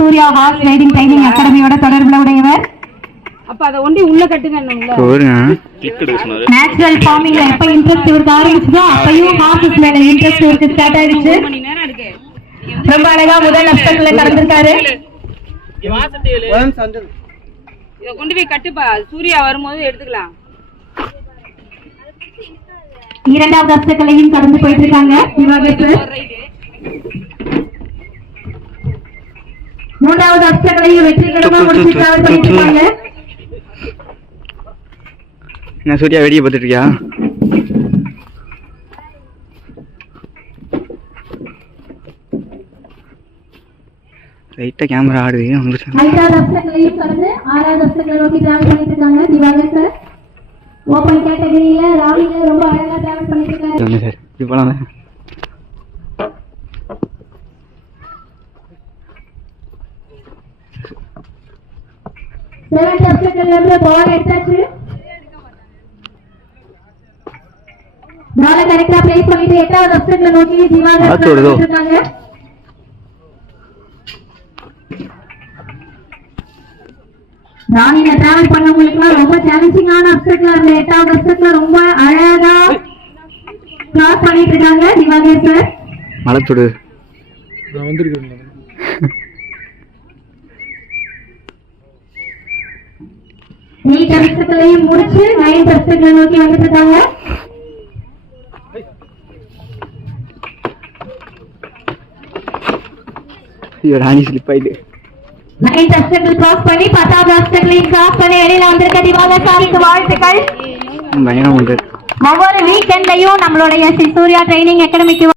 Surya horse riding training அகாடமியோட தொடர்புல உடையவர். அப்ப அத ஒண்டி உள்ள கட்டுங்க. நேச்சுரல் ஃபார்மிங்ல எப்ப இன்ட்ரெஸ்ட் இவருக்கு ஆரம்பிச்சதோ அப்பயும் ஹார்ஸஸ் மேல இன்ட்ரெஸ்ட் இவருக்கு ஸ்டார்ட் ஆயிடுச்சு. ரொம்ப அழகா முதல் அப்செட்ல கலந்துட்டாரு. இத கொண்டு போய் கட்டுப்பா, சூர்யா வரும்போது எடுத்துக்கலாம். இரண்டாவது அப்செட்லையும் கடந்து போயிட்டு இருக்காங்க திவாகர். மூன்றாவது அப்செட்லையும் வெற்றிகரமா முடிச்சு டிராவல் பண்ணிட்டு இருக்காங்க. என்ன சூர்யா வெடியை பார்த்துட்டு இருக்கியா? லைட்டா கேமரா ஆடுது. ஐந்தாவது அப்செட்லையும் கடந்து ஆறாவது அப்செட்ல நோக்கி டிராவல் பண்ணிட்டு இருக்காங்க திவாகர் சார். ஓபன் கேட்டகரியில ராவில ரொம்ப அழகா டிராவல் பண்ணிட்டு இருக்காங்க சார். இப்பலாம் செவன்த் அப்செட்ல இருந்து பால் எடுத்தாச்சு. பால் கரெக்ட்டா பிளேஸ் பண்ணிட்டு எட்டாவது அப்செட்ல நோக்கி திவாகர் போயிட்டு இருக்காங்க. ராணில டிராவல் பண்ணவங்களுக்கு ரொம்ப சேலஞ்சிங்கான அப்செட்ல அந்த எட்டாவது அப்செட்ல ரொம்ப அழகா கிராஸ் பண்ணிட்டு இருக்காங்க திவாகர் சார். மலத்துடு எயிட் அப்செட்லையும் முடிச்சு நைன்த் அப்செட்ல நோக்கி வந்துட்டு இருக்காங்க. ராணி ஸ்லிப் ஆயிடு. நைன்த் அப்செட்ல கிராஸ் பண்ணி 10வது அப்செட்லையும் கிராஸ் பண்ணி இடையில வந்திருக்க திவாகர் சாருக்கு வாழ்த்துக்கள். பயங்கரம் பண்றது. ஒவ்வொரு வீக்கெண்ட்லயும் நம்மளுடைய சூர்யா ட்ரைனிங் அகாடமிக்கு